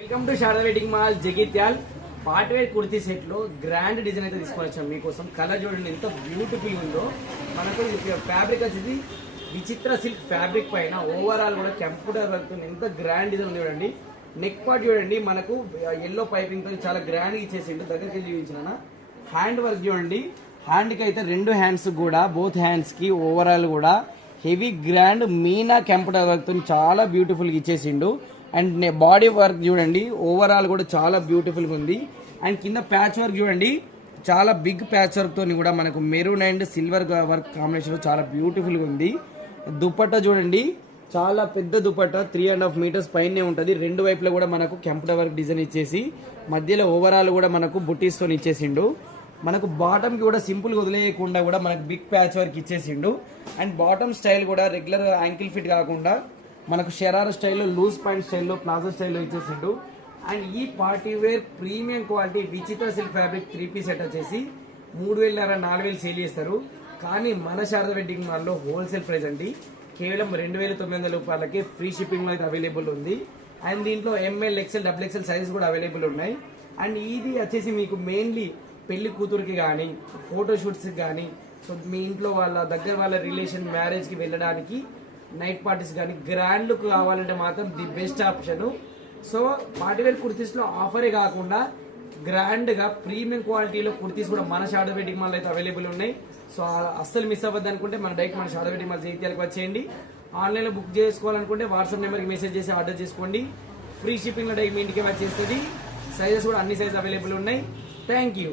Welcome to Sharada wedding mall Jagtial. Party wear kurti set లో grand design అయితే తీసుకొని వచ్చాం మీకోసం. కలర్ చూడండి ఎంత బ్యూటిఫుల్ ఉందో. మనకు ఫ్యాబ్రిక్ వచ్చేది విచిత్ర సిల్క్ ఫ్యాబ్రిక్ పైన ఓవరాల్ కూడా కంప్యూటర్ వర్క్ ఎంత గ్రాండ్ డిజైన్ ఉంది చూడండి. నెక్ పార్ట్ చూడండి మనకు ఎల్లో పైపింగ్ తో చాలా గ్రాండ్ ఇచ్చేసిండు. దగ్గరికి వెళ్ళి చూపించిన హ్యాండ్ వర్క్ చూడండి. హ్యాండ్ కి అయితే రెండు హ్యాండ్స్ కూడా బోత్ హ్యాండ్స్ కి ఓవరాల్ కూడా heavy grand Meena computer work తో చాలా బ్యూటిఫుల్ గా ఇచ్చేసిండు. అండ్ బాడీ వర్క్ చూడండి ఓవరాల్ కూడా చాలా బ్యూటిఫుల్ గా ఉంది. అండ్ కింద ప్యాచ్ వర్క్ చూడండి చాలా బిగ్ ప్యాచ్ వర్క్ తోని కూడా మనకు maroon and silver work combination చాలా బ్యూటిఫుల్ గా ఉంది. దుపట్టా చూడండి చాలా పెద్ద దుపట్టా 3.5 మీటర్స్ పైనే ఉంటుంది. రెండు వైపులా కూడా మనకు కంప్యూటర్ వర్క్ డిజైన్ ఇచ్చేసి మధ్యలో ఓవరాల్ కూడా మనకు బుటీస్ తో ఇచ్చేసిండు. మనకు బాటమ్ కి కూడా సింపుల్ గా వదిలేయకుండా కూడా మనకు బిగ్ ప్యాచ్ వర్క్ ఇచ్చేసిండు. అండ్ బాటమ్ స్టైల్ కూడా రెగ్యులర్ యాంకిల్ ఫిట్ కాకుండా మనకు షరారా స్టైల్లో లూజ్ పాయింట్ స్టైల్లో ప్లాజో స్టైల్లో ఇచ్చేసిండు. అండ్ ఈ party wear premium quality Vichitra silk fabric 3 set వచ్చేసి 3,500-4,000 సేల్ చేస్తారు. కానీ మన శారదా వెడ్డింగ్ మాల్లో హోల్సేల్ ప్రైస్ అండి కేవలం 2,900 రూపాయలకి ఫ్రీ షిప్పింగ్ లో అయితే అవైలబుల్ ఉంది. అండ్ దీంట్లో ఎంఎల్ ఎక్స్ఎల్ XXL సైజెస్ కూడా అవైలబుల్ ఉన్నాయి. అండ్ ఇది వచ్చేసి మీకు మెయిన్లీ పెళ్లి కూతురికి కానీ ఫోటోషూట్స్కి కానీ సో మీ ఇంట్లో వాళ్ళ దగ్గర వాళ్ళ రిలేషన్ మ్యారేజ్కి వెళ్ళడానికి నైట్ పార్టీస్ కానీ గ్రాండ్ లుక్ కావాలంటే మాత్రం the best option. So party wear కుర్తీస్లో ఆఫరే కాకుండా గ్రాండ్గా ప్రీమియం క్వాలిటీలో కుర్తీస్ కూడా మన శారదా వెడ్డింగ్ మాల్ అయితే అవైలబుల్ ఉన్నాయి. సో అస్సలు మిస్ అవ్వద్దు అనుకుంటే మన డైరెక్ట్ మన శారదా వెడ్డింగ్ మాల్ జగిత్యాలకు వచ్చేయండి. ఆన్లైన్లో బుక్ చేసుకోవాలనుకుంటే వాట్సాప్ నెంబర్కి మెసేజ్ చేసి ఆర్డర్ చేసుకోండి. ఫ్రీ షిప్పింగ్లో డైరెక్ట్ మీ ఇంటికి వచ్చేస్తుంది. సైజెస్ కూడా అన్ని సైజెస్ అవైలబుల్ ఉన్నాయి. Thank you.